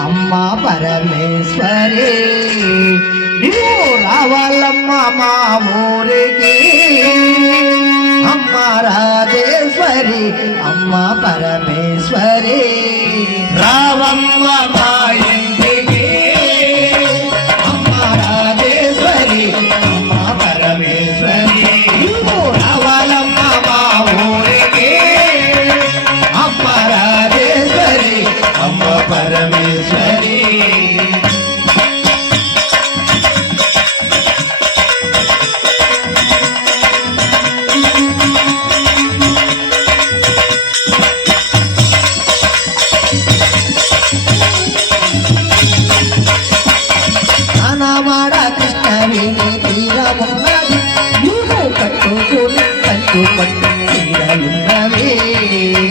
అమ్మా పరమేశ్వరి నీవు రావాలమ్మా మా ఊరికి అమ్మ రాజేశ్వరి అమ్మ పరమేశ్వరి రావమ్మ మా ఇంటికి అమ్మ రాజేశ్వరి అమ్మ పరమేశ్వరి నువ్వు రావాలమ్మ మా ఊరికి అమ్మ రాజేశ్వరి అమ్మ పరమేశ్వరి నానామాడ కృష్ణవేణి తీరమున్నది నువ్వు కట్టుకుని కంటు పట్టు తీరలున్నవి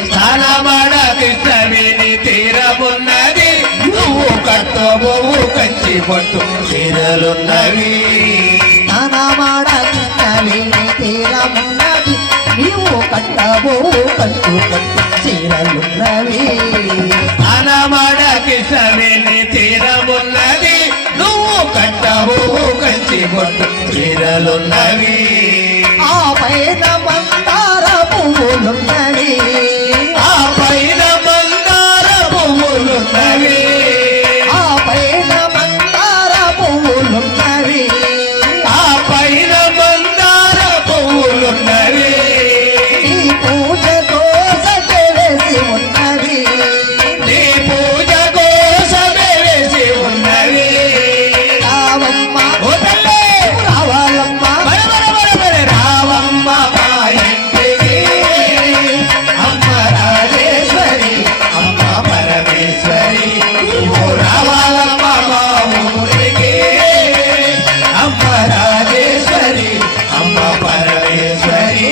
స్థానమాడ కృష్ణవేణి తీరమున్నది నువ్వు కట్టబోవు కంచి పట్టు చీరలున్నవి నానామాడ కృష్ణవేణి తీరమున్నది నీవు కట్టబోవు కంటు పట్టు చీరలున్నవి స్థానమాడ కృష్ణవేణి తీరమున్నది నువ్వు కట్టబోవు కంచి పట్టు చీరలున్నవి ఆ పైన మందార పువ్వులున్నవి ఆ పైన మందార పువ్వులున్నవి ఆ పైన మందార పువ్వులున్నవి ఆ పైన మందార పువ్వులున్నవి నీ పూజ కోసమే వేసి ఉన్నవి నీ పూజ కోసమే వేసి ఉన్నవి రావమ్మ ఓ తల్లి రావాలమ్మ బర బర బర బర రావమ్మ మా ఇంటికి అమ్మ రాజేశ్వరి అమ్మ పరమేశ్వరి నువ్వు రావాలమ్మ మా ఊరికి అమ్మ రాజేశ్వరి అమ్మ పరమేశ్వరి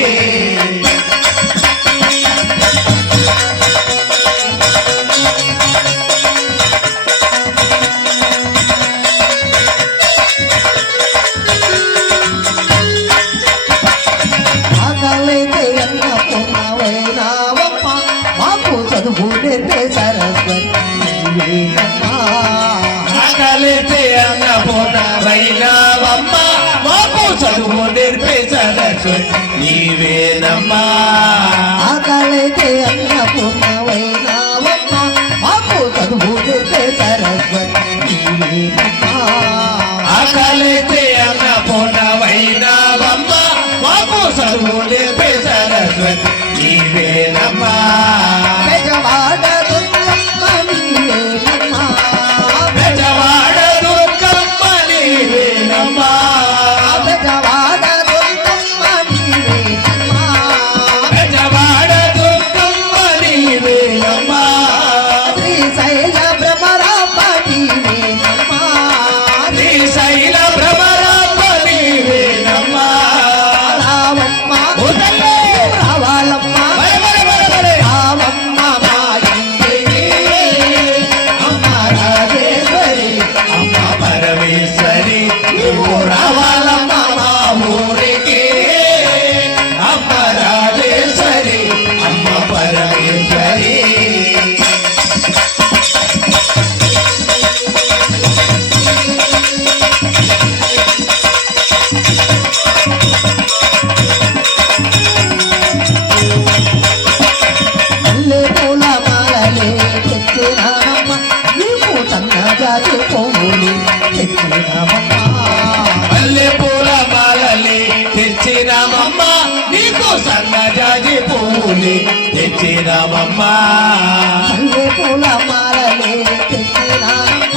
ఆకలైతే అన్న పొన్నవైనావమ్మ మాకు చదువు నేర్పే సరస్వతి నీవేనమ్మా. ఆకలితే అన్నపూర్ణమైనవమ్మ మాకు చదువు నేర్పే సరస్వతి నీవేనమ్మా ఆకలైతే అన్న పొన్నవైనావమ్మ మాకు చదువు నేర్పే సరస్వతి నీవేనమ్మా. ఆకలితే అన్నపూర్ణమైనవమ్మ మాకు చదువు నేర్పే సరస్వతి నీవేనమ్మా బెజవాడ దుర్గమ్మ నీవేనమ్మా. బెజవాడ దుర్గమ్మ నీవేనమ్మా బెజవాడ దుర్గమ్మ నీవేనమ్మా. బెజవాడ దుర్గమ్మ నీవేనమ్మా శ్రీశైల భ్రమరాంబ నీవేనమ్మా. శ్రీశైల భ్రమరాంబ నీవేనమ్మా రావమ్మ ఓ తల్లి రావాలమ్మ బర బర బర బర రావమ్మ మా ఇంటికి అమ్మ రాజేశ్వరి అమ్మ పరమేశ్వరి నువ్వు రావాలమ్మ మా ఊరికి అమ్మ రాజేశ్వరి అమ్మ పరమేశ్వరి మల్లె పూల మాలలే తెచ్చినామమ్మ నీకు సన్నజాజి పువ్వులు తెచ్చినామమ్మ మల్లె పూల మాలలి తెచ్చినామమ్మ నీకు సన్నజాజి పువ్వులి తెచ్చినామమ్మ మల్లె పూల మాలలే తెచ్చినామమ్మ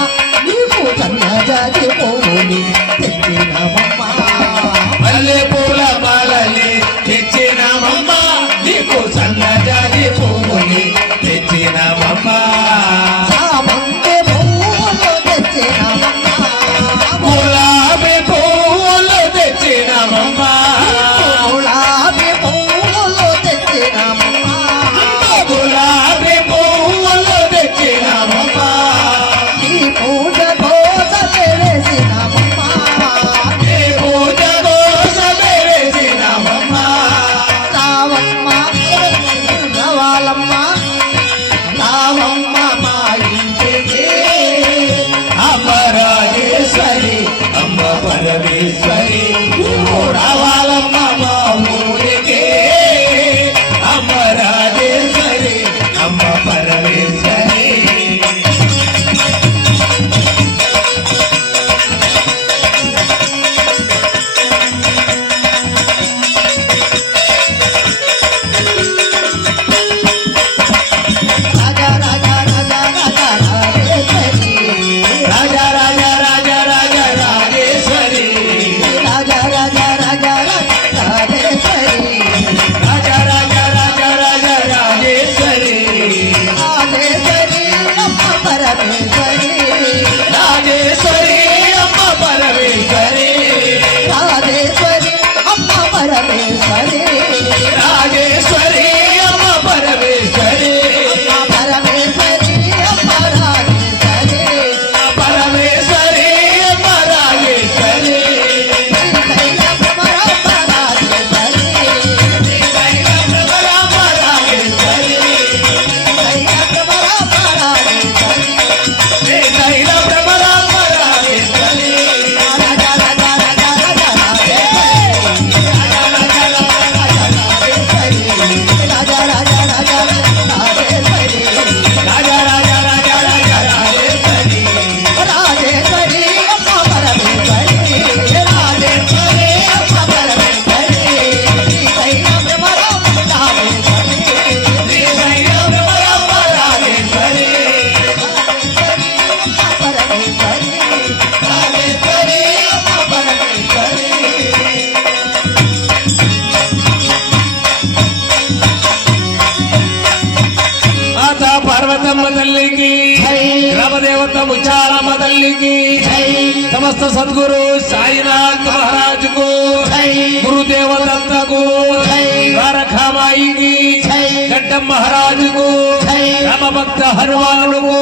నీకు సన్నజాజి పువ్వులు తెచ్చినామమ్మ మల్లె పూల మాలలి తెచ్చినామమ్మ నీకు సన్నజాజి పువ్వులి తెచ్చినామమ్మ చామంతి పువ్వులు తెచ్చినామమ్మ గులాబీ పువ్వులు తెచ్చినామమ్మ గులాబీ పువ్వులు తెచ్చినామమ్మ గులాబీ పువ్వులు తెచ్చిన కులదేవత ముచ్చారమ్మ తల్లికి సమస్త సద్గురు సాయినాథ్ మహారాజుకు గురుదేవదత్తకు ద్వారకామాయికి గడ్డం మహారాజుకు రామభక్త హనుమానుకు